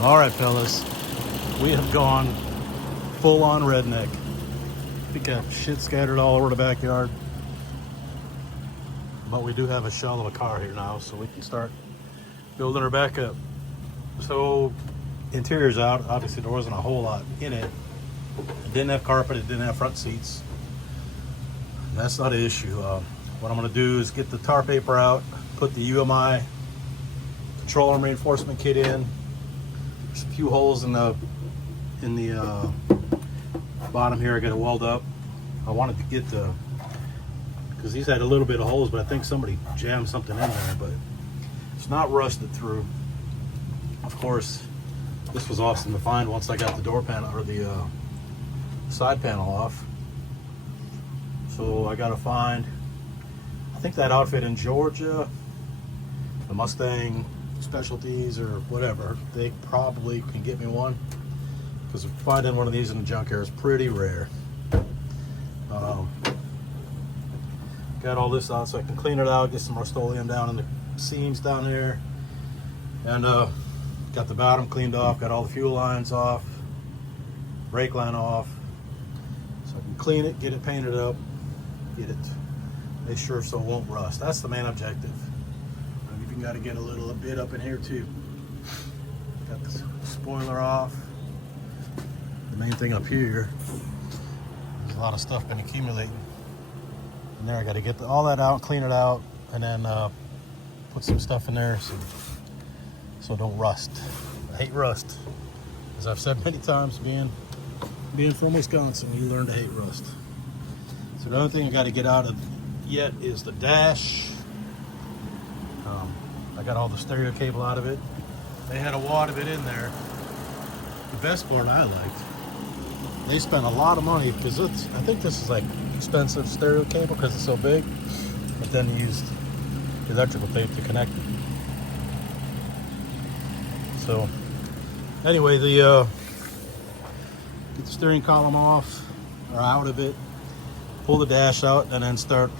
All right, fellas, we have gone full-on redneck. We got shit scattered all over the backyard, but we do have a shell of a car here now, so we can start building her back up. So, interior's out. Obviously, there wasn't a whole lot in it. It didn't have carpet. It didn't have front seats. That's not an issue. What I'm going to do is get the tar paper out, put the UMI control arm reinforcement kit in. There's a few holes in the bottom here. I got to weld up. I wanted to get because these had a little bit of holes, but I think somebody jammed something in there, but it's not rusted through. Of course, this was awesome to find once I got the door panel or the side panel off. So I got to find, I think that outfit in Georgia, the Mustang Specialties or whatever, they probably can get me one, because finding one of these in the junkyard is pretty rare. Got all this out so I can clean it out, get some Rust-Oleum down in the seams down there, and got the bottom cleaned off, got all the fuel lines off, brake line off, so I can clean it, get it painted up, get it, make sure so it won't rust. That's the main objective. I've even got to get a little bit up in here too. Got the spoiler off. The main thing up here, there's a lot of stuff been accumulating. And there I got to get all that out, clean it out, and then put some stuff in there so it don't rust. I hate rust. As I've said many times, being from Wisconsin, you learn to hate rust. So the other thing I got to get out of yet is the dash. I got all the stereo cable out of it. They had a wad of it in there. The best part I liked, they spent a lot of money, because I think this is like expensive stereo cable because it's so big, but then they used electrical tape to connect it. So anyway, get the steering column off or out of it, pull the dash out, and then start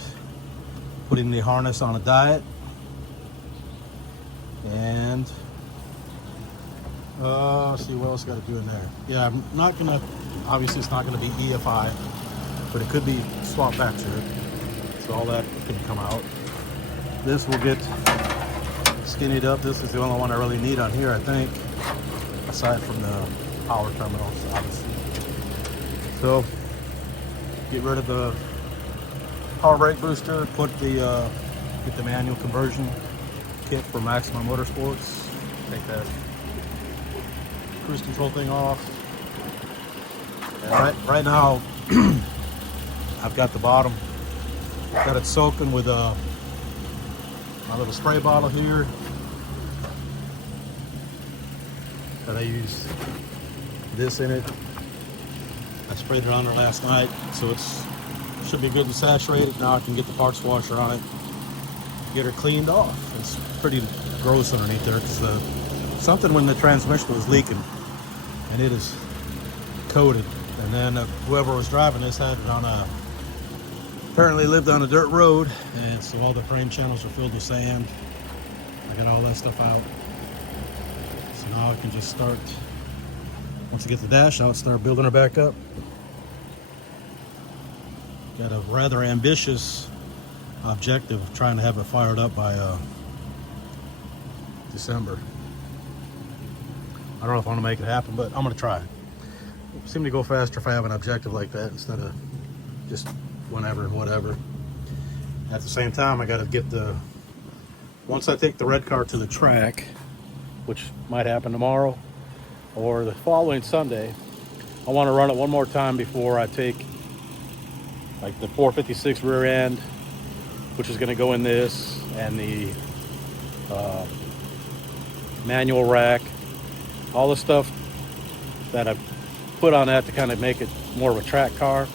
putting the harness on a diet. And see what else I got to do in there. Yeah, I'm not gonna, obviously it's not gonna be EFI, but it could be swap back to it, so all that can come out. This will get skinnied up. This is the only one I really need on here, I think, aside from the power terminals, obviously. So get rid of the power brake booster, put the get the manual conversion kit for Maximum Motorsports, take that cruise control thing off. And right now I've got the bottom, got it soaking with my little spray bottle here that I used this in it. I sprayed it on there last night, so it's should be good and saturated. Now I can get the parts washer on it, get her cleaned off. It's pretty gross underneath there because something when the transmission was leaking, and it is coated. And then whoever was driving this had it on apparently lived on a dirt road, and so all the frame channels are filled with sand. I got all that stuff out. So now I can just start, once I get the dash out, start building her back up. Got a rather ambitious objective of trying to have it fired up by December. I don't know if I want to make it happen, but I'm going to try. It seems to go faster if I have an objective like that instead of just whenever and whatever. At the same time, I got to get once I take the red car to the track, which might happen tomorrow or the following Sunday, I want to run it one more time before I take like the 456 rear end, which is going to go in this, and the manual rack, all the stuff that I've put on that to kind of make it more of a track car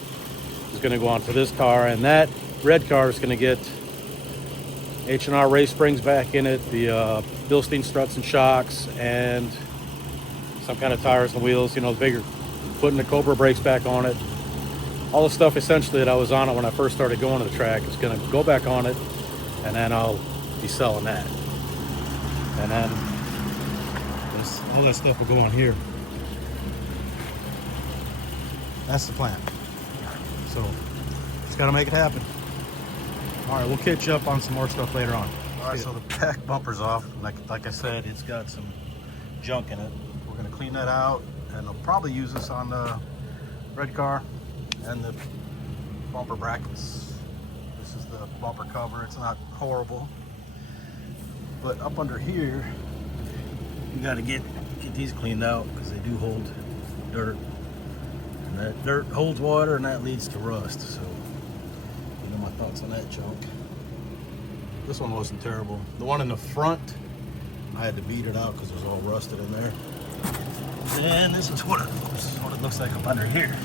is going to go onto this car. And that red car is going to get H&R race springs back in it, the Bilstein struts and shocks, and some kind of tires and wheels, you know, bigger, putting the Cobra brakes back on it. All the stuff essentially that I was on it when I first started going to the track is going to go back on it, and then I'll be selling that. And then All that stuff will go in here. That's the plan. So just got to make it happen. All right, we'll catch up on some more stuff later on. All right, so the back bumper's off. Like I said, it's got some junk in it. We're gonna clean that out, and I'll probably use this on the red car and the bumper brackets. This is the bumper cover. It's not horrible, but up under here, you got to get these cleaned out because they do hold dirt, and that dirt holds water, and that leads to rust. So, you know my thoughts on that junk. This one wasn't terrible. The one in the front, I had to beat it out because it was all rusted in there. And this is what it looks like up under here.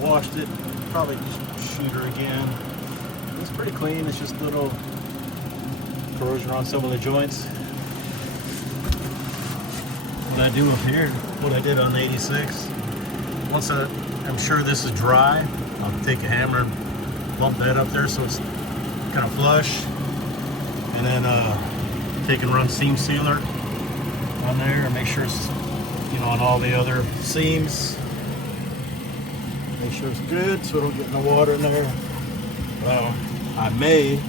Washed it, probably just shoot her again. It's pretty clean. It's just little corrosion on some of the joints. What I do up here, what I did on the 86, once I'm sure this is dry, I'll take a hammer and bump that up there so it's kind of flush, and then take and run seam sealer on there and make sure it's, you know, on all the other seams. Make sure it's good so it don't get no water in there. I may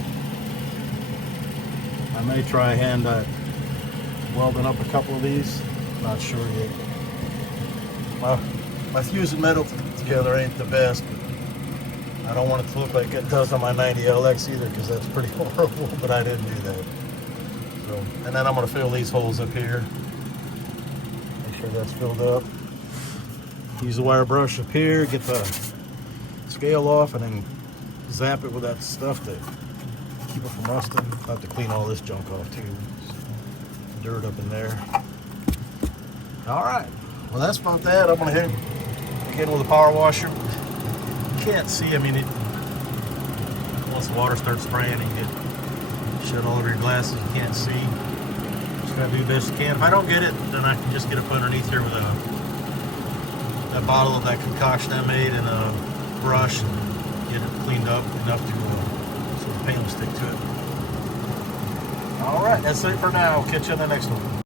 try hand welding up a couple of these. Not sure yet. My fusing metal together ain't the best, but I don't want it to look like it does on my 90LX either, because that's pretty horrible, but I didn't do that. So, and then I'm going to fill these holes up here. Make sure that's filled up. Use the wire brush up here, get the scale off, and then zap it with that stuff to keep it from rusting. I'll have to clean all this junk off too. Dirt up in there. All right, well that's about that. I'm gonna hit again with a power washer. You can't see, I mean, once the water starts spraying and you get shit all over your glasses, you can't see. Just gotta do the best you can. If I don't get it, then I can just get up underneath here with that bottle of that concoction I made and a brush and get it cleaned up enough to so the paint will stick to it. All right, that's it for now. Catch you on the next one.